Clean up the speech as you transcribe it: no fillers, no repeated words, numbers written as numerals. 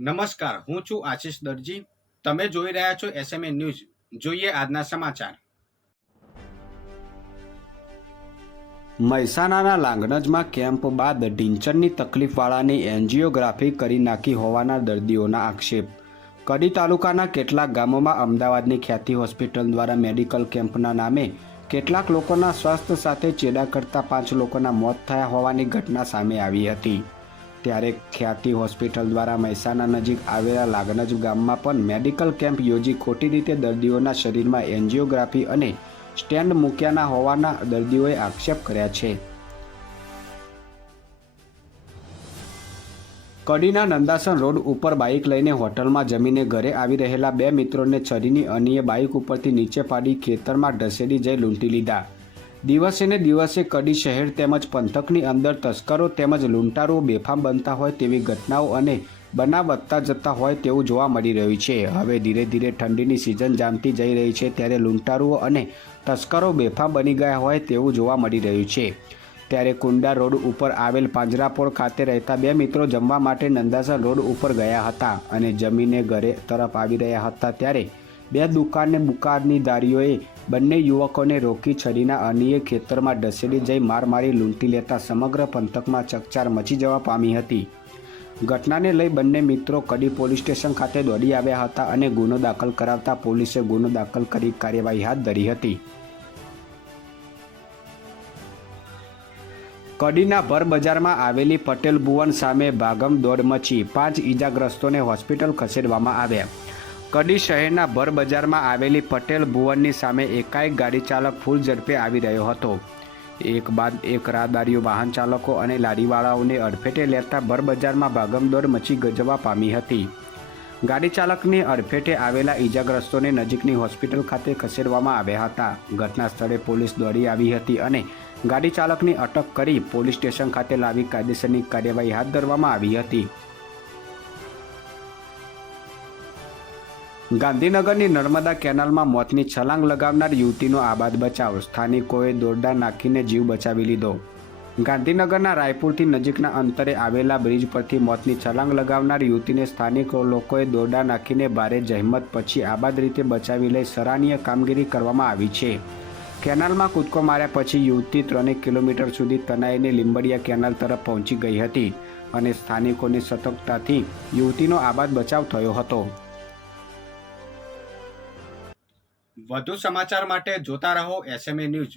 નમસ્કાર, હું છું આશિષ દરજી. તમે જોઈ રહ્યા છો એસએમએ ન્યૂઝ. જોઈએ આજના સમાચાર. મહેસાણાના લાંગણજમાં કેમ્પ બાદ ઢીંચણની તકલીફવાળાની એન્જિયોગ્રાફી કરી નાખી હોવાના દર્દીઓના આક્ષેપ. કડી તાલુકાના કેટલાક ગામોમાં અમદાવાદની ખ્યાતિ હોસ્પિટલ દ્વારા મેડિકલ કેમ્પના નામે કેટલાક લોકોના સ્વાસ્થ્ય સાથે ચેડા કરતા 5 લોકોના મોત થયા હોવાની ઘટના સામે આવી હતી. ત્યારે ખ્યાતિ હોસ્પિટલ દ્વારા મહેસાણા નજીક આવેલા લાગણજ ગામમાં પણ મેડિકલ કેમ્પ યોજી ખોટી રીતે દર્દીઓના શરીરમાં એન્જિયોગ્રાફી અને સ્ટેન્ડ મૂક્યાના હોવાના દર્દીઓએ આક્ષેપ કર્યા છે. કડીના નંદાસણ રોડ ઉપર બાઇક લઈને હોટલમાં જમીને ઘરે આવી રહેલા 2 મિત્રોને છરીની અણીએ બાઇક ઉપરથી નીચે પાડી ખેતરમાં ઢસેડી જઈ લૂંટી લીધા. દિવસે ને દિવસે કડી શહેર તેમજ પંથકની અંદર તસ્કરો તેમજ લૂંટારુઓ બેફામ બનતા હોય તેવી ઘટનાઓ અને બનાવ વધતા જતા હોય તેવું જોવા મળી રહ્યું છે. હવે ધીરે ધીરે ઠંડીની સિઝન જામતી જઈ રહી છે ત્યારે લૂંટારુઓ અને તસ્કરો બેફામ બની ગયા હોય તેવું જોવા મળી રહ્યું છે. ત્યારે કુંડા રોડ ઉપર આવેલ પાંજરાપોળ ખાતે રહેતા 2 મિત્રો જમવા માટે નંદાસણ રોડ ઉપર ગયા હતા અને જમીને ઘરે તરફ આવી રહ્યા હતા ત્યારે 2 દુકાને બુકાનીદારીઓએ બંને યુવકોને રોકી છરીના અણીએ ખેતરમાં ઢસેડી જઈ માર મારી લૂંટી લેતા સમગ્ર પંથકમાં ચકચાર મચી જવા પામી હતી. ઘટનાને લઈ બંને મિત્રો કડી પોલીસ સ્ટેશન ખાતે દોડી આવ્યા હતા અને ગુનો દાખલ કરાવતા પોલીસે ગુનો દાખલ કરી કાર્યવાહી હાથ ધરી હતી. કડીના ભર બજારમાં આવેલી પટેલ ભુવન સામે ભાગમ દોડ મચી 5 ઈજાગ્રસ્તોને હોસ્પિટલ ખસેડવામાં આવ્યા. કડી શહેરના ભર બજારમાં આવેલી પટેલ ભુવનની સામે એકાએક ગાડી ચાલક ફૂલ ઝડપે આવી રહ્યો હતો. એક બાદ એક રાહદારીઓ વાહન ચાલકો અને લારીવાળાઓને અડફેટે લેતા ભર બજારમાં ભાગમદોડ મચી જવા પામી હતી. ગાડી ચાલકને અડફેટે આવેલા ઈજાગ્રસ્તોને નજીકની હોસ્પિટલ ખાતે ખસેડવામાં આવ્યા હતા. ઘટના સ્થળે પોલીસ દોડી આવી હતી અને ગાડી ચાલકની અટક કરી પોલીસ સ્ટેશન ખાતે લાવી કાયદેસરની કાર્યવાહી હાથ ધરવામાં આવી હતી. ગાંધીનગરની નર્મદા કેનાલમાં મોતની છલાંગ લગાવનાર યુવતીનો આબાદ બચાવ. સ્થાનિકોએ દોરડા નાખીને જીવ બચાવી લીધો. ગાંધીનગરના રાયપુરથી નજીકના અંતરે આવેલા બ્રિજ પરથી મોતની છલાંગ લગાવનાર યુવતીને સ્થાનિક લોકોએ દોરડા નાખીને ભારે જહેમત પછી આબાદ રીતે બચાવી લઈ સરાહનીય કામગીરી કરવામાં આવી છે. કેનાલમાં કૂદકો માર્યા પછી યુવતી 3 કિલોમીટર સુધી તનાઈને લીંબડિયા કેનાલ તરફ પહોંચી ગઈ હતી અને સ્થાનિકોની સતર્કતાથી યુવતીનો આબાદ બચાવ થયો હતો. વધુ સમાચાર માટે જોતા રહો એસએમએ ન્યૂઝ.